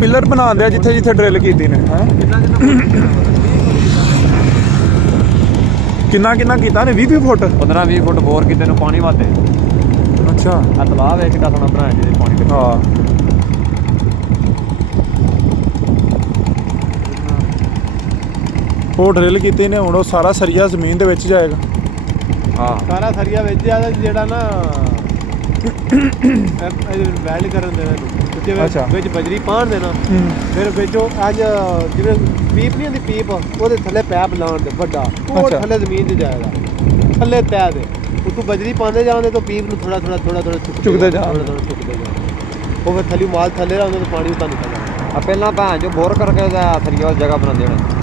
Pillar ਬਣਾ ਦਿਆ ਜਿੱਥੇ ਜਿੱਥੇ ਡਰਿਲ ਕੀਤੀ ਨੇ ਹੈ। ਕਿੰਨਾ ਕਿੰਨਾ ਕੀਤਾ ਨੇ? 20 ਫੁੱਟ 15-20 ਫੁੱਟ ਬੋਰ ਕੀਤੇ ਨੂੰ ਪਾਣੀ ਵਾਸਤੇ। ਅੱਛਾ ਆ ਤਲਾਬ ਹੈ ਕਿੱਡਾ ਸੋਹਣਾ ਬਣਾਇਆ ਜਿਹਦੇ ਪਾਣੀ ਕੱਢਿਆ। ਹਾਂ ਉਹ ਡਰਿਲ ਕੀਤੇ ਨੇ, ਹੁਣ ਉਹ ਸਾਰਾ ਸਰੀਆ ਜ਼ਮੀਨ ਦੇ ਵਿੱਚ ਜਾਏਗਾ। ਹਾਂ ਸਾਰਾ ਸਰੀਆ ਵਿੱਚ ਜ਼ਿਆਦਾ ਜਿਹੜਾ ਨਾ ਵੈਲਡ ਕਰਨ ਦੇਣਾ ਇਹਨੂੰ, ਅੱਛਾ। ਵਿੱਚ ਬਜਰੀ ਪਾਣ ਦੇਣਾ, ਫਿਰ ਵਿੱਚੋਂ ਅੱਜ ਜਿਵੇਂ ਪੀਪ ਨਹੀਂ ਹੁੰਦੀ ਪੀਪ, ਉਹਦੇ ਥੱਲੇ ਪੈਪ ਲਾਉਣ ਦੇ ਵੱਡਾ, ਉਹ ਥੱਲੇ ਜ਼ਮੀਨ 'ਚ ਜਾਏਗਾ, ਥੱਲੇ ਤਹਿ ਦੇ ਉੱਤੋਂ ਬਜਰੀ ਪਾਉਂਦੇ ਜਾਂਦੇ ਤਾਂ ਪੀਪ ਨੂੰ ਥੋੜਾ ਚੁੱਕਦੇ ਜਾ ਉਹ ਫਿਰ ਥੱਲੇ ਮਾਲ ਥੱਲੇ ਰਹਿੰਦਾ ਤਾਂ ਪਾਣੀ ਉਤਾਂ ਨਿਕਲਦਾ। ਆ ਪਹਿਲਾਂ ਭੈਣ ਜੋ ਬੋਰ ਕਰਕੇ ਸਰੀਆ ਵਾਲੀ ਜਗ੍ਹਾ ਬਣਾਉਂਦੇ ਹੋਣੇ।